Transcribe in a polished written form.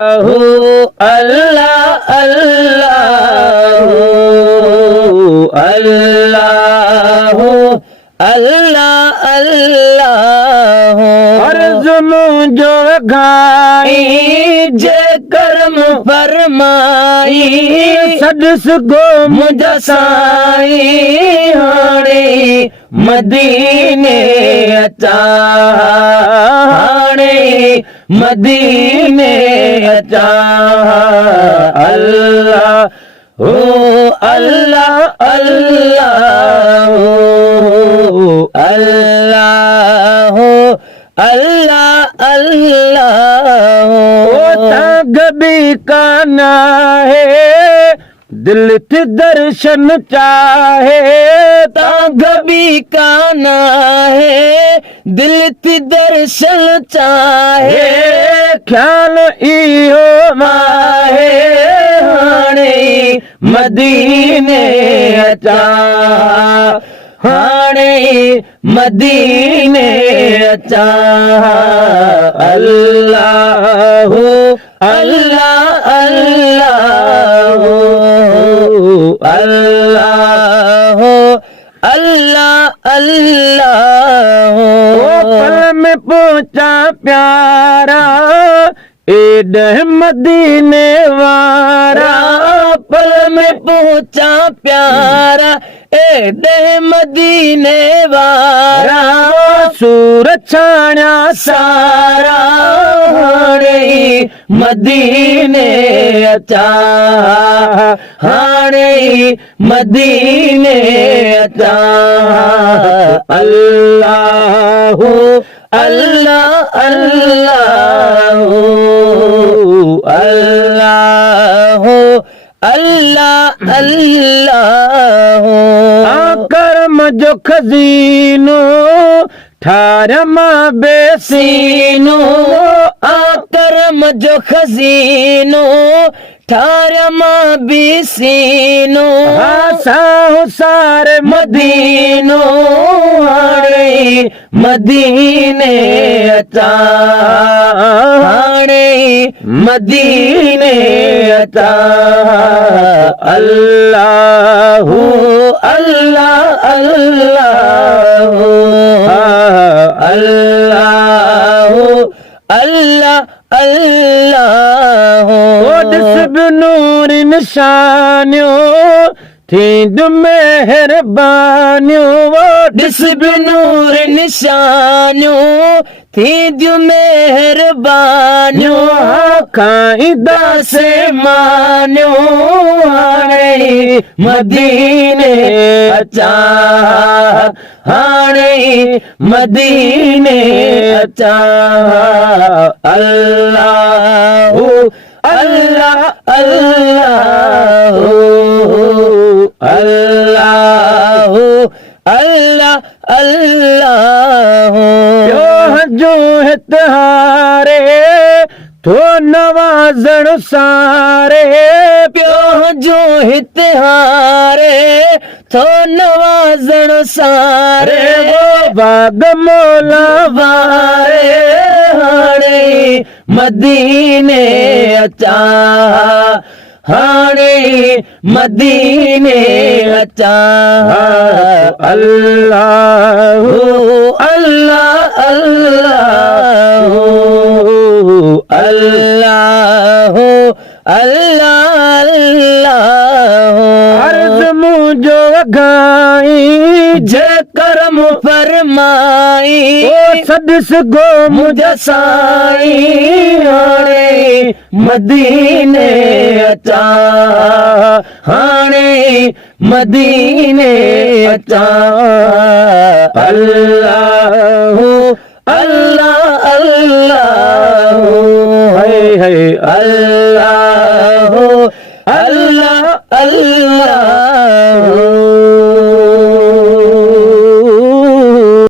अल्लाह अल्लाह अल्लाह अल्लाह अल्लाह अर्जुनु जो गाई जे करम फरमाई सदस गो मुझा साई हाणे मदीने अचा हाणे मदीने अचा अल्लाह हो अल्लाह अल्लाह हो अल्लाह हो अल्लाह अल्लाह हो तग भी काना है दिल से दर्शन चाहे तग भी काना है दिल से दर्शन चाहे ख्याल इहो माहे हाणे मदीने अचा हाणे मदीने अचा अल्लाह अल्लाह अल्लाह अल्लाह अल्लाह अल्लाह पल में पहुंचा प्यारा एडह मदीने वारा पल में पहुंचा प्यारा एडह मदीने वारा सूरज छाया सारा हाणे मदीने अचा हाणे मदीने अचा अल्लाह अल्लाह अल्लाह अल्लाह अल्लाह अल्लाह करम जो खजीनो ठारमा बेसीनो करम जो खजीनो ठारमा बेसीनो साहु सारे मदीनो हाणे मदीने अचा हाणे मदीने अचा अल्लाह अल्लाह अल्लाह अल्लाह अल्लाह अल्लाह नूर निशानियो थींद मेहरबानियो ॾिस बि नूर निशानियो थींद मेहरबानियो खाईंदा से मानियो हाणे मदीने अचा हाणे मदीने अचा अल्लाह अल्लाह अल्लाह अल्लाह अल्लाह अल्लाह जो हितहारे तो नवाज़ण सारे पियो जो हितहारे तो नवाज़ण सारे वो बाग मौला वारे हाणे मदीने अचा हाणे मदीने अचा अल्लाह अल्लाह अल्लाह अल्लाह अल्लाह अल्लाह अर्ज़ मुझो गाई जे करम फरमाई सदस गो मुझा साई हाणे मदीने अचा हाणे मदीने अचा अल्लाह अल्लाह अल्लाह है अल्लाह